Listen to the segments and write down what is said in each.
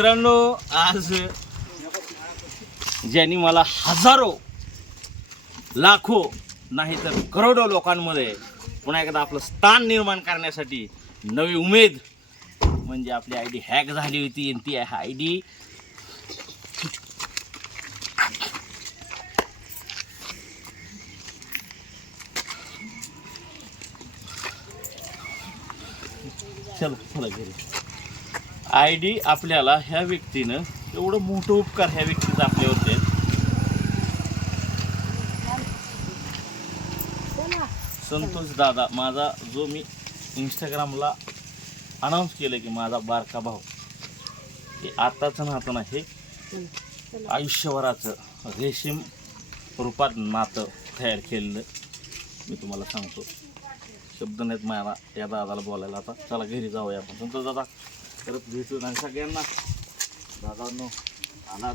मित्रांनो आज ज्यांनी मला हजारो लाखो नाही तर करोडो लोकांमध्ये पुन्हा एकदा आपलं स्थान निर्माण करण्यासाठी नवी उमेद म्हणजे आपली आय डी हॅक झाली होती आणि ती आय डी. चला चला घरी. आय डी आपल्याला ह्या व्यक्तीनं एवढं मोठं उपकार ह्या व्यक्तीचा आपल्यावरती संतोष दादा माझा जो मी इंस्टाग्रामला अनाऊन्स केलं की माझा बारका भाऊ हे आत्ताचं नातं नाही हे आयुष्यभराचं रेशीम रूपात नातं तयार केलेलं मी तुम्हाला सांगतो. शब्द नाहीत मला या दादाला बोलायला आता. चला घरी जाऊया आपण. संतोष दादा परत भेटू आणि सगळ्यांना दादांनो आलात.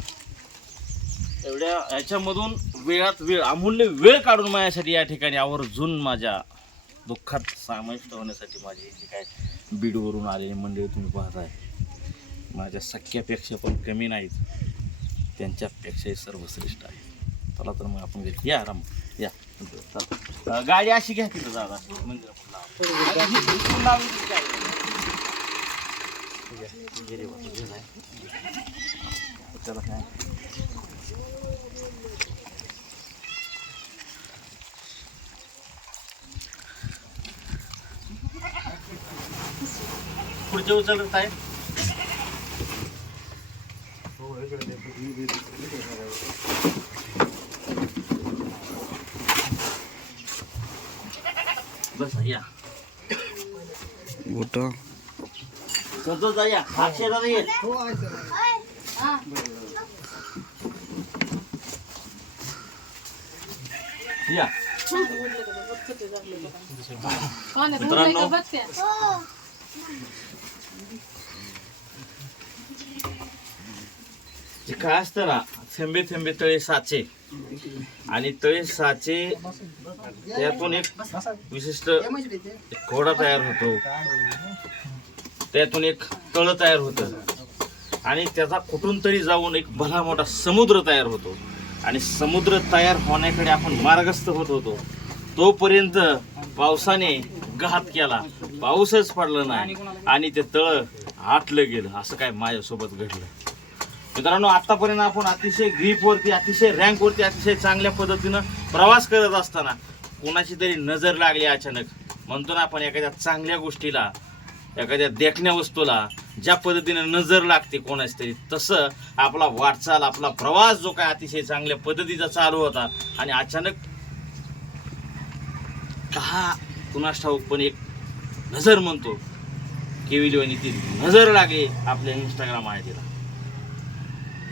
एवढ्या ह्याच्यामधून वेळात वेळ अमूल्य वेळ काढून माझ्यासाठी या ठिकाणी आवर्जून माझ्या दुःखात समाविष्ट होण्यासाठी माझी जी काय बीडवरून आलेली मंडळी तुम्ही पाहताय माझ्या सख्यापेक्षा पण कमी नाहीत. त्यांच्यापेक्षाही सर्वश्रेष्ठ आहे. चला तर मग आपण घरी या आराम या. चला. गाडी अशी घ्या तिथं दादा. मंदिरापुढं लावा. ठीक आहे. घरी या घरी जाय. आहे या. मित्रांनो. जे काय असतं ना थेंबे थेंबे तळे साचे. आणि तळे साचे त्यातून एक विशिष्ट घोडा तयार होतो. त्यातून एक तळ तयार होतं. आणि त्याचा कुठून तरी जाऊन एक भला मोठा समुद्र तयार होतो. आणि समुद्र तयार होण्याकडे आपण मार्गस्थ होत होतो. तोपर्यंत पावसाने घात केला. पाऊसच पडला नाही. आणि ते तळ आटलं गेलं. असं काय माझ्यासोबत घडलं. मित्रांनो आतापर्यंत आपण अतिशय ग्रीपवरती अतिशय रँकवरती अतिशय चांगल्या पद्धतीनं प्रवास करत असताना कोणाची तरी नजर लागली अचानक. म्हणतो ना आपण एखाद्या चांगल्या गोष्टीला. एखाद्या देखण्या वस्तूला ज्या पद्धतीनं नजर लागते कोणाची तरी तसं आपला वाटचाल आपला प्रवास जो काय अतिशय चांगल्या पद्धतीचा चालू होता आणि अचानक का कुणास ठाऊक पण एक नजर म्हणतो. केविलीवानी ती नजर लागली आपल्या इंस्टाग्राम आयडीला.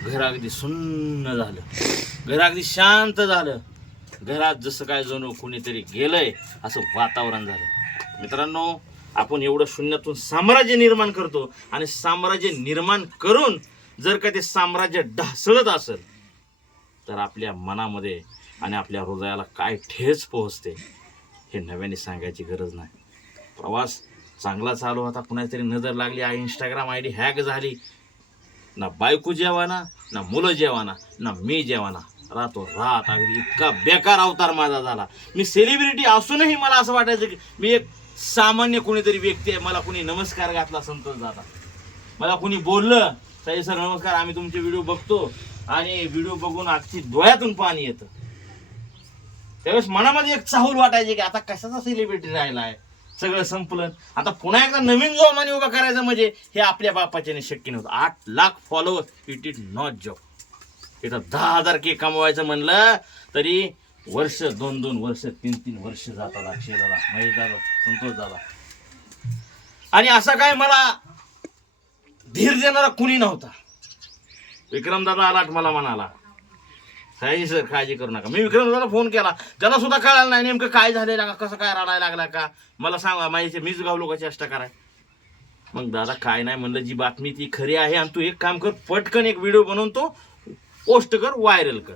घर अगदी सुन्न झालं. घर अगदी शांत झालं. घरात जसं काय जणू कुणीतरी गेलंय असं वातावरण झालं. मित्रांनो आपण एवढं शून्यातून साम्राज्य निर्माण करतो आणि साम्राज्य निर्माण करून जर का ते साम्राज्य ढासळत असेल तर आपल्या मनामध्ये आणि आपल्या हृदयाला काय ठेच पोहोचते हे नव्याने सांगायची गरज नाही. प्रवास चांगला चालू होता कुणाची तरी नजर लागली आहे इंस्टाग्राम आय डी हॅक झाली. ना बायको जेवाना ना मुलं जेवाना ना मी जेवाना. राहतो रात अगदी इतका बेकार अवतार माझा झाला. मी सेलिब्रिटी असूनही मला असं वाटायचं की मी एक सामान्य कोणीतरी व्यक्ती आहे मला कोणी नमस्कार घातला संतोष दादा. मला कोणी बोललं साई सर नमस्कार आम्ही तुमचे व्हिडिओ बघतो आणि व्हिडिओ बघून अगदी डोळ्यातून पाणी येतं. त्यावेळेस मनामध्ये एक चाहूल वाटायचे की आता कशाचा सेलिब्रिटी राहिला आहे? सगळं संपलं. आता पुन्हा एकदा नवीन जोमाने उभा करायचं म्हणजे हे आपल्या बापाच्याने शक्य नव्हतं. आठ lakh follower it is not job इथं दहा हजार के कमवायचं म्हणलं तरी वर्ष दोन दोन वर्ष तीन तीन वर्ष जातात अक्षय दादा महेश दादा संतोष दादा आणि असा काय मला धीर देणारा कुणी नव्हता. विक्रम दादा आलाट मला म्हणाला. काही सर काळजी करू नका. मी विक्रम दादा फोन केला. त्याला सुद्धा कळालं नाही नेमकं काय झालेलं का कसं काय रडायला लागला का? मला सांगा माझी मीच गाव लोकांची चेष्टा कराय? मग दादा काय नाही म्हणलं जी बातमी ती खरी आहे आणि तू एक काम कर पटकन एक व्हिडिओ बनवून तो पोस्ट कर व्हायरल कर.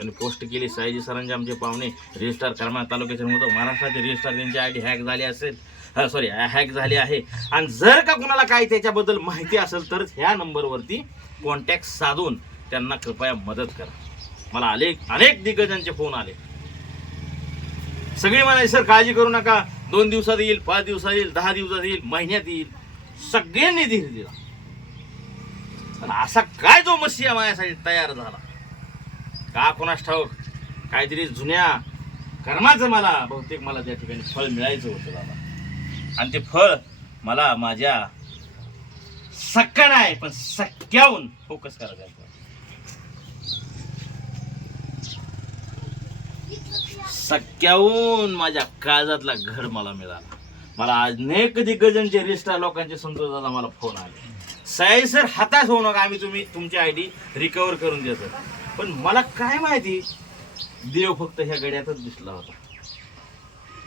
त्यांनी पोस्ट केली साईजी सरांचे आमचे पाहुणे. रजिस्ट्रार करमाळा तालुक्याचे होतो महाराष्ट्राचे रजिस्ट्रार त्यांची आय डी हॅक झाली असेल. सॉरी हॅक झाली आहे. आणि जर का कुणाला काही त्याच्याबद्दल माहिती असेल तर ह्या नंबरवरती कॉन्टॅक्ट साधून त्यांना कृपया मदत करा. मला आले अनेक दिग्गजांचे फोन आले. सगळी म्हणाले सर काळजी करू नका. दोन दिवसात येईल पाच दिवसात येईल दहा दिवसात येईल महिन्यात येईल. सगळ्यांनी धीर दिला. असा काय जो मसिया माझ्यासाठी तयार झाला? का कोणास ठाऊक? काहीतरी जुन्या कर्माचं मला बहुतेक मला त्या ठिकाणी फळ मिळायचं होतं बाबा. आणि ते फळ मला माझ्या सक्का नाही पण सक्क्याहून फोकस करायचं आहे. सक्क्याहून माझ्या काळजातला घर मला मिळाला. मला अनेक दिग्गजांचे रिस्टा लोकांचे संतोष दादा मला फोन आले. साई सर हताश होऊ नका आम्ही तुम्ही तुमची आय डी रिकवर करून देतो. पण मला काय माहिती? देव फक्त ह्या गड्यातच दिसला होता.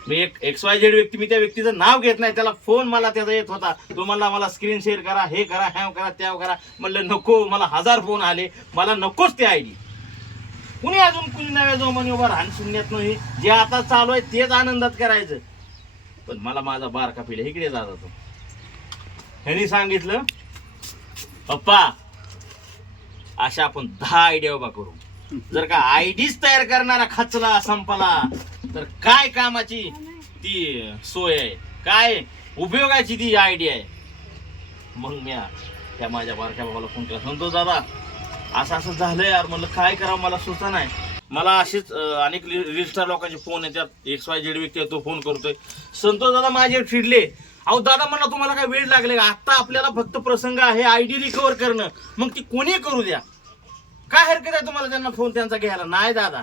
मी एक एक्स वाय झेड व्यक्ती मी त्या व्यक्तीचं नाव घेत नाही. त्याला फोन मला त्याचा येत होता. तो म्हणला मला स्क्रीन शेअर करा हे करा हॅव करा त्याव करा. म्हणलं नको मला हजार फोन आले. मला नकोच ते आय डी कुणी अजून कुणी नव्या जोमाने उभा राहण शून्यात नाही. जे आता चालू आहे तेच आनंदात करायचं. पण मला माझा बारका पिढ्या इकडे जात होतो. ह्यांनी सांगितलं पप्पा अशा आपण दहा आयडिया उभा करू. जर का आयडीच तयार करणारा खचला संपला तर काय कामाची ती सोय आहे? काय उपयोगाची ती आयडिया आहे? मग मी त्या माझ्या बारक्या भावाला फोन केला. सांगतो दादा असं असं झालं यार. म्हणलं काय करावं? मला सुचना नाही. मला असेच अनेक रिजिस्टर लोकांचे फोन येतात. एक्स वाय झेड व्यक्ती आहे, तो फोन करतोय. संतोष दादा माझे फिरले. अहो दादा म्हणा तुम्हाला काय वेळ लागले का? आता आपल्याला फक्त प्रसंग आहे आयडी रिकवर करणं. मग ती कोणी करू द्या? काय हरकत आहे तुम्हाला त्यांना फोन त्यांचा घ्यायला? नाही दादा.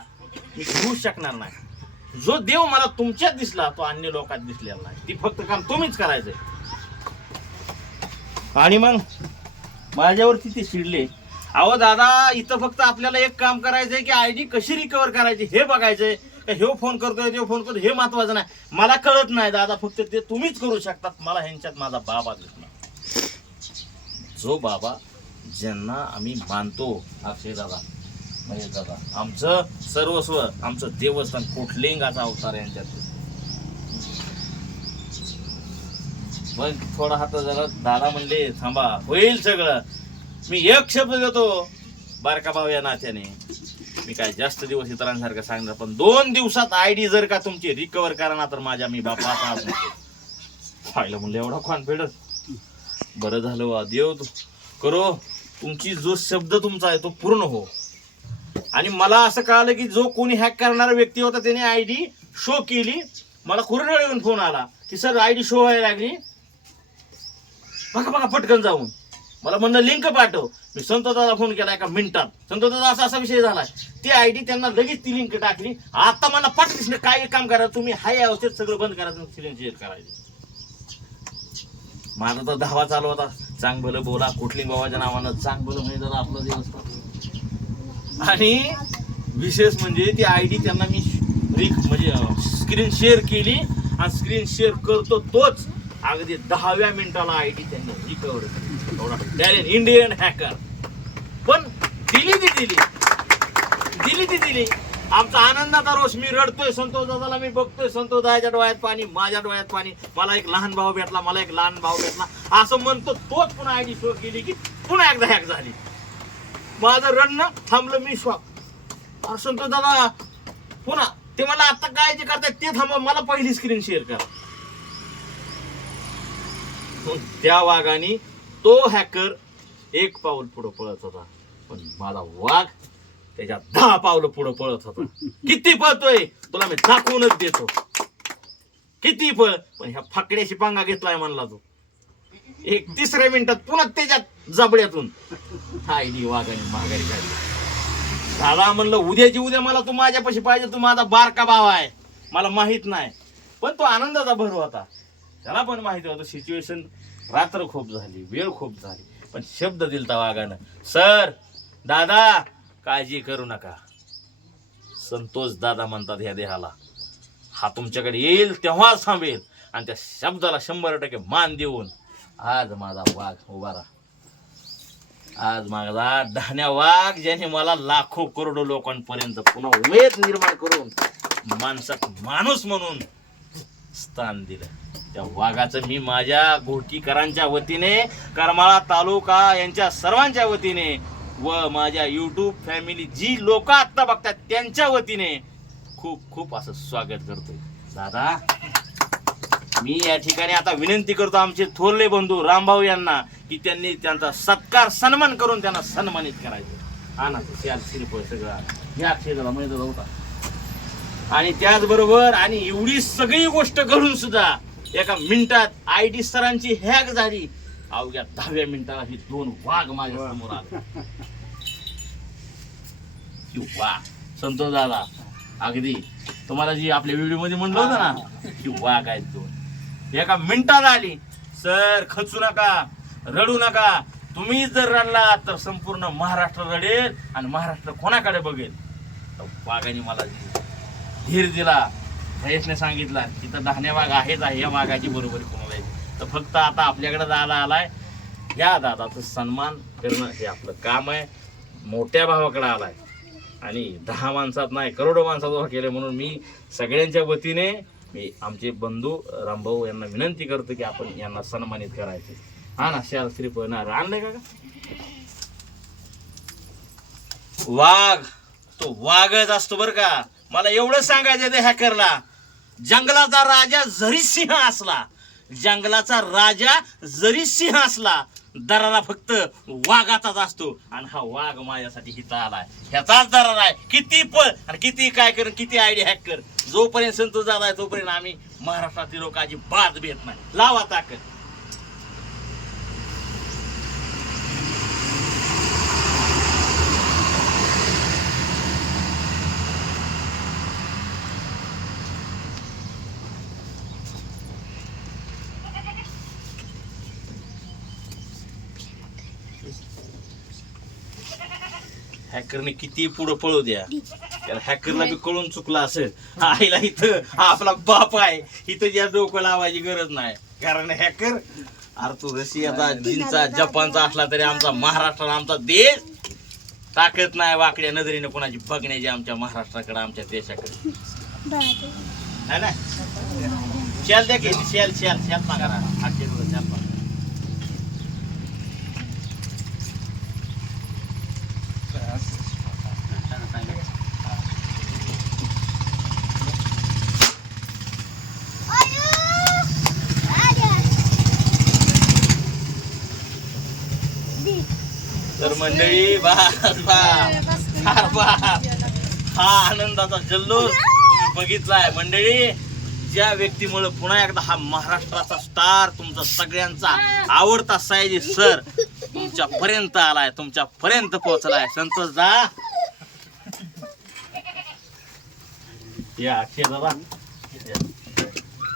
मी घेऊ शकणार नाही. जो देव मला तुमच्यात दिसला तो अन्य लोकात दिसलेला नाही. ती फक्त काम तुम्हीच करायचंय. आणि मग माझ्यावरती ते शिडले अहो दादा इथं फक्त आपल्याला एक काम करायचंय की आयडी कशी रिकवर करायची हे बघायचंय. का हे फोन करतोय तो फोन करतोय हे महत्वाचं नाही. मला कळत नाही दादा फक्त ते तुम्हीच करू शकतात. मला ह्यांच्यात माझा बाबा दिसणार जो बाबा ज्यांना आम्ही मानतो अक्षय दादा महेश दादा आमचं सर्वस्व आमचं देवस्थान कोटलिंगाचा अवतार यांच्यात. मग थोडा हात जरा दादा म्हणले थांबा होईल सगळं. मी एक शब्द देतो बारका भाऊ या नात्याने. मी काय जास्त दिवस इतरांसारखं सांगणार पण दोन दिवसात आयडी जर का तुमची रिकवर करा ना तर माझ्या मी बापा पाहिलं म्हणलं एवढा कॉन्फिडन्स बरं झालं वा देव तू. करो तुमची जो शब्द तुमचा आहे तो पूर्ण हो. आणि मला असं कळालं की जो कोणी हॅक करणारा व्यक्ती होता त्याने आय डी शो केली. मला कुरनळ येऊन फोन आला की सर आय डी शो व्हायला लागली. बघा बघा पटकन जाऊन. मला म्हणणं लिंक पाठव. मी संतोषाला फोन केला एका मिनिटात. संतोषाचा असा असा विषय झाला ती आय डी त्यांना लगेच ती लिंक टाकली. आता मला पाठ नाही काय काम करा. तुम्ही हाय अवस्थेत सगळं बंद करायचं सिलेंड शेअर करायचं माझा तर धावा चालू होता. चांग भलं बोला. कुठली बाबाच्या नावानं चांग भलं म्हणजे जरा आपलं देवस्थान आणि विशेष म्हणजे ती आय डी त्यांना मी रिक म्हणजे स्क्रीन शेअर केली. आणि स्क्रीन शेअर करतो तोच. अगदी दहाव्या मिनिटाला आय डी त्यांनी रिकवर एवढा टॅलेंट इंडियन हॅकर पण दिली ती दिली. दिली ती दिली. आमचा आनंदाचा रोष मी रडतोय संतोष दादाला मी बघतोय संतोष दादाच्या डोळ्यात पाणी माझ्या डोळ्यात पाणी. मला एक लहान भाऊ भेटला मला एक लहान भाऊ भेटला. असं म्हणतो तोच पुन्हा आयडी शो केली की पुन्हा एकदा हॅक झाली. माझं रडणं थांबलं मी शॉक अरे संतोष दादा पुन्हा. ते मला आता काय जे करतायत ते थांबा मला पहिली स्क्रीन शेअर करा. त्या वाघाने तो हॅकर एक पाऊल पुढं पळत होता. पण माझा वाघ त्याच्या दहा पावलं पुढं पळत होता. किती पळतोय? तुला मी दाखवूनच देतो. किती पळ? पण ह्या फाकड्याशी पांगा घेतलाय म्हणला तो. एक तिसऱ्या मिनिटात पुन्हा त्याच्यात जबड्यातून. आयडी वाघाने माघारी काढली दादा म्हणलं उद्याची उद्या मला तू माझ्यापाशी पाहिजे तू माझा बारका भाव आहे. मला माहीत नाही. पण तो आनंदाचा भर होता. त्याला पण माहिती होतं सिच्युएशन रात्र खूप झाली वेळ खूप झाली. पण शब्द दिलता वागानं सर दादा काळजी करू नका. संतोष दादा म्हणतात ह्या देहाला हा तुमच्याकडे येईल तेव्हाच थांबेल. आणि त्या शब्दाला शंभर टक्के मान देऊन आज माझा वाघ उभा राहा. आज माझा धान्या वाघ ज्याने मला लाखो करोडो लोकांपर्यंत पुन्हा वेद निर्माण करून माणसात माणूस म्हणून स्थान दिलं. त्या वाघाचं मी माझ्या घोटीकरांच्या वतीने करमाळा तालुका यांच्या सर्वांच्या वतीने व माझ्या यूट्यूब फॅमिली जी लोक आत्ता बघतात त्यांच्या वतीने खूप खूप असं स्वागत करतोय. दादा मी या ठिकाणी आता विनंती करतो आमचे थोरले बंधू रामभाऊ यांना की त्यांनी त्यांचा सत्कार सन्मान करून त्यांना सन्मानित करायचं. आणा ते सगळं. या अक्षयला माहिती होता आणि त्याचबरोबर आणि एवढी सगळी गोष्ट घडून सुद्धा एका मिनिटात आय डी सरांची हॅक झाली. अवघ्या दहाव्या मिनिटाला ही दोन वाघ माझ्यासमोर आले. संतोष दादा अगदी. तुम्हाला जी आपल्या व्हिडिओमध्ये म्हणलं होतं ना की वाघ आहेत दोन. एका मिनिटात आली. सर खचू नका रडू नका. तुम्ही जर रडला तर संपूर्ण महाराष्ट्र रडेल आणि महाराष्ट्र कोणाकडे बघेल? तर वाघाने मला धीर दिला महेशने सांगितला तिथं धान्या वाघ आहेच आहे या वाघाची बरोबरी कोणाला तर फक्त आता आपल्याकडे दादा आलाय. या दादाचं सन्मान करणं हे आपलं काम आहे. मोठ्या भावाकडे आलाय. आणि दहा माणसात नाही करोडो माणसात उभा केले म्हणून मी सगळ्यांच्या वतीने मी आमचे बंधू रामभाऊ यांना विनंती करतो की आपण यांना सन्मानित करायचे. हा ना शाल श्री पळणार आणलंय का वाघ तो वाघच असतो बर का. मला एवढं सांगायचं ते हॅकरला. जंगलाचा राजा जरी सिंह असला जंगलाचा राजा जरी सिंह असला दरारा फक्त वाघाचाच असतो. आणि हा वाघ माझ्यासाठी हिता आलाय. ह्याचाच दरार आहे. किती पळ आणि किती काय कर किती आयडिया हॅक कर. जोपर्यंत संतोष झालाय तोपर्यंत आम्ही महाराष्ट्रातील लोक बाद भेट नाही. लावा ताकद. हॅकरने किती पुढं पळू द्या त्याला हॅकरला बी कळून चुकला असेल आईला इथं हा आपला बाप आहे इथं ज्या डोकं लावायची गरज नाही कारण हॅकर अरे तू रशियाचा चीनचा जपानचा असला तरी आमचा महाराष्ट्र आमचा देश ताकद नाही वाकड्या नजरेने कोणाची बघण्याची आमच्या महाराष्ट्राकडे आमच्या देशाकडे है ना शेल द्या की शेल शेल शेल मागा ना आठशे रुपये शेल मागा तर मंडळी बस बस फार हा आनंदाचा जल्लोष तुम्ही बघितलाय. मंडळी ज्या व्यक्तीमुळे पुन्हा एकदा हा महाराष्ट्राचा स्टार तुमचा सगळ्यांचा आवडता सायजी सर तुमच्या पर्यंत आलाय तुमच्या पर्यंत पोहोचलाय. संतोष दा. या अक्षय बाबा.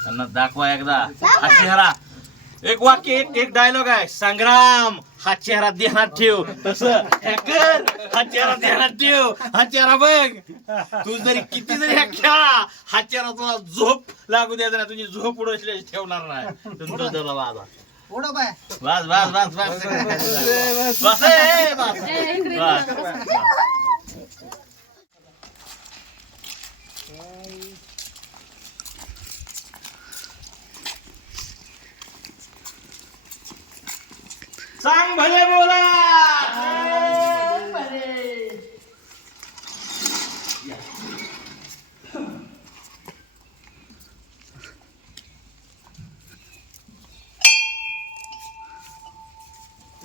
त्यांना दाखवा एकदा. हा चेहरा एक वाक्य एक एक डायलॉग आहे. संग्राम हा चेहरा ध्यानात ठेव. तस. हॅकर हा चेहरा ध्यानात ठेव. हा चेहरा बघ. तू जरी किती जरी खेळा हा चेहरा तुला झोप लागू द्यायचा नाही तुझी झोप उडवली ठेवणार नाही. तुमचं जरा वाजा बस बस बस बस. बस ए, बस. बस बस. सांग भले बोला सांग भले.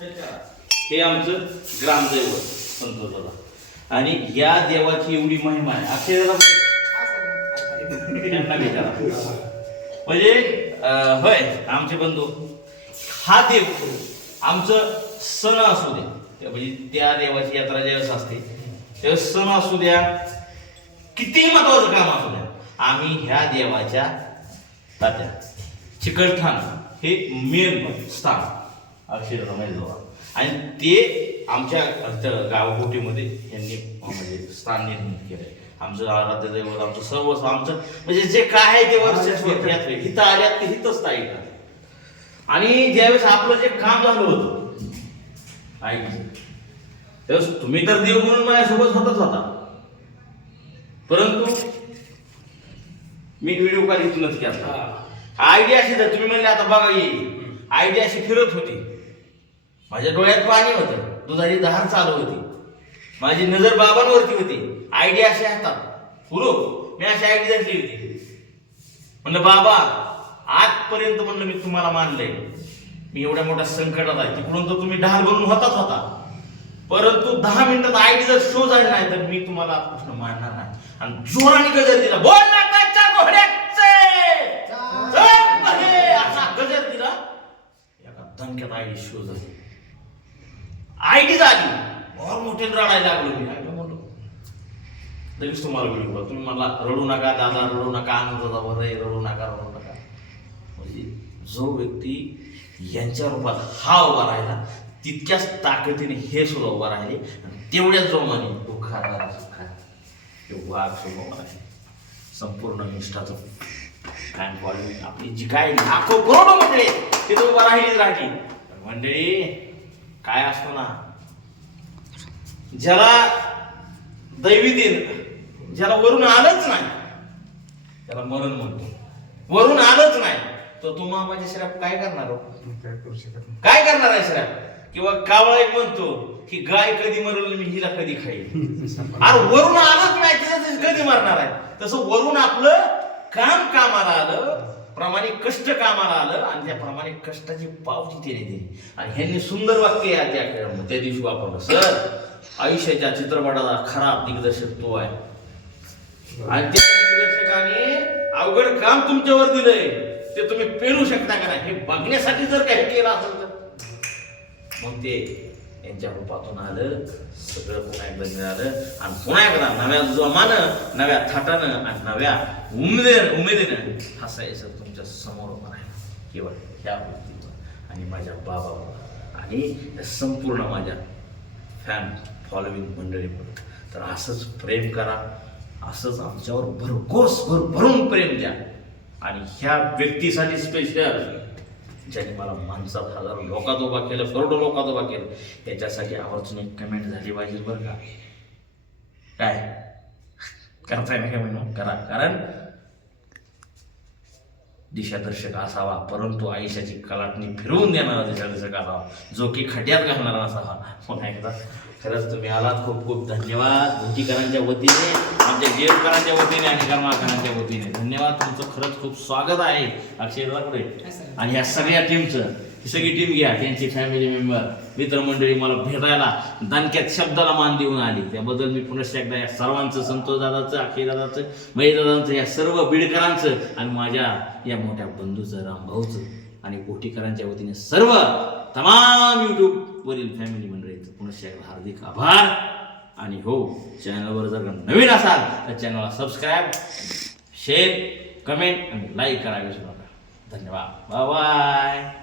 हे आमचं ग्रामदैवत संतोष आणि या देवाची एवढी महिमा आहे. अक्षय म्हणजे होय आमचे बंधू हा देव आमचं सण असू द्या त्या- म्हणजे त्या देवाची यात्रा ज्यावेळेस असते त्यावेळेस सण असू द्या कितीही महत्वाचं काम असू द्या आम्ही ह्या देवाच्या तात्या. चिकलठाण हे मेन स्थान. अक्षरधाम आहे म्हणजे जवळ. आणि ते आमच्या गावकोटीमध्ये यांनी म्हणजे स्थान निर्मित केलंय. आमचं आराध्य दैवत आमचं सर्व आमचं म्हणजे जे काय आहे ते वर्षात हिथं आल्यात ते हिथंच स्थायिक. आणि ज्यावेळेस आपलं जे काम झालं होतं आईचं त्यावेळेस तुम्ही तर देव म्हणून माझ्यासोबत होताच होता. परंतु मी व्हिडिओ कॉल इथूनच केला. आयडिया अशी तर तुम्ही म्हणले आता बघा ये. आयडिया अशी फिरत होती. माझ्या डोळ्यात पाणी होतं. दुधाची धार चालू होती. माझी नजर बाबांवरती होती. आयडिया अशी हातात. पुरो मी अशी आयडिया धरली होती. म्हणलं बाबा आजपर्यंत म्हणलं मी तुम्हाला मानलंय. मी एवढ्या मोठ्या संकटात आहे. तिकडून तर तुम्ही ढाल बनून होताच होता. परंतु दहा मिनिटात आयडी जर शो झाला नाही तर मी तुम्हाला प्रश्न मानणार नाही. आणि जोराने गजर दिला बोल नाटाच्या घोड्याचे. चल बहे! असा गजर दिला. एका दणक्यात आयडी शो झाली. आयडी झाली फार मोठे रडायला लागलो मी. आयडी म्हणलो लगेच तुम्हाला व्हिडिओ बघा तुम्ही मला रडू नका दादा रडू नका आनंद दादा रे रडू नका रडू नका. म्हणजे जो व्यक्ती यांच्या रूपात हा उभा राहिला तितक्याच ताकदीने हे सुद्धा उभा राहिले आणि तेवढ्याच जोमाने दुःखात आला सुखात हे वाघ सुद्धा उभा संपूर्ण निष्ठाचं काय फॉलोइंग आपली जी काय लाखो करोडो मंडळी तिथं उभा राहिलीच राहिली मंडळी काय असतो ना? ज्याला दैवी दिन ज्याला वरून आलंच नाही त्याला मरण म्हणतो. वरून आलंच नाही तर तुम्हा माझ्या श्राप काय करणार हो? काय करू शकत काय करणार आहे श्राप किंवा कावळा एक म्हणतो की गाय कधी मरल मी हिला कधी खाईल अरे वरून आलंच नाही तिथं ते कधी मरणार आहे? तसं वरून आपलं काम कामाला आलं प्रमाणिक कष्ट कामाला आलं आणि त्या प्रमाणिक कष्टाची पावती तिने दिली. आणि ह्यांनी सुंदर वाक्य या त्या खेळामध्ये त्या दिवशी वापरलं. सर आयुष्याच्या चित्रपटाचा खरा दिग्दर्शक तो आहे. आणि त्या दिग्दर्शकाने अवघड काम तुमच्यावर दिलंय ते तुम्ही पेरू शकता का नाही हे बघण्यासाठी जर काही केलं असेल तर. मग ते यांच्या रूपातून आलं सगळं पुन्हा एकदा मिळालं आणि पुन्हा एकदा नव्या जोमानं नव्या थाटानं आणि नव्या उमेद उमेदीनं हसायचं. तुमच्यासमोर उभं राहिलं केवळ ह्या व्यक्तीवर आणि माझ्या बाबावर. आणि संपूर्ण माझ्या फॅन फॉलोविंग मंडळीवर. तर असंच प्रेम करा. असंच आमच्यावर भरघोस भर भरून प्रेम द्या. आणि ह्या व्यक्तीसाठी स्पेशल ज्याने मला माणसात हजारो लोकात उभा केलं करोडो लोकात उभा केलं याच्यासाठी आवर्जून एक कमेंट झाली पाहिजे बरं का. काय? करताय ना काय म्हणून? करा. कारण दिशादर्शक असावा परंतु आयुष्याची कलाटणी फिरवून देणारा दिशादर्शक असावा जो की खड्यात घालणारा असावा पुन्हा हो, एकदा खरंच तुम्ही आलात. खूप खूप धन्यवाद. भुतीकरांच्या वतीने आमच्या जेवकरांच्या वतीने आणि कर्माकरांच्या वतीने. धन्यवाद. तुमचं खरंच खूप स्वागत आहे. अक्षय पुढे आणि ह्या सगळ्या टीमचं ही सगळी टीम घ्या. त्यांची फॅमिली मेंबर मित्रमंडळी मला भेटायला दणक्यात शब्दाला मान देऊन आली. त्याबद्दल मी पुनश्च एकदा या सर्वांचं संतोष दादाचं अक्षय दादाचं महेश या सर्व बीडकरांचं आणि माझ्या या मोठ्या बंधूचं रामभाऊचं आणि कोटीकरांच्या वतीने सर्व तमाम यूट्यूबवरील फॅमिली मंडळीचं पुनश्च एकदा हार्दिक आभार. आणि हो चॅनलवर जर नवीन असाल तर चॅनलला सबस्क्राईब शेअर कमेंट आणि लाईक करा विसरू नका. धन्यवाद. बाय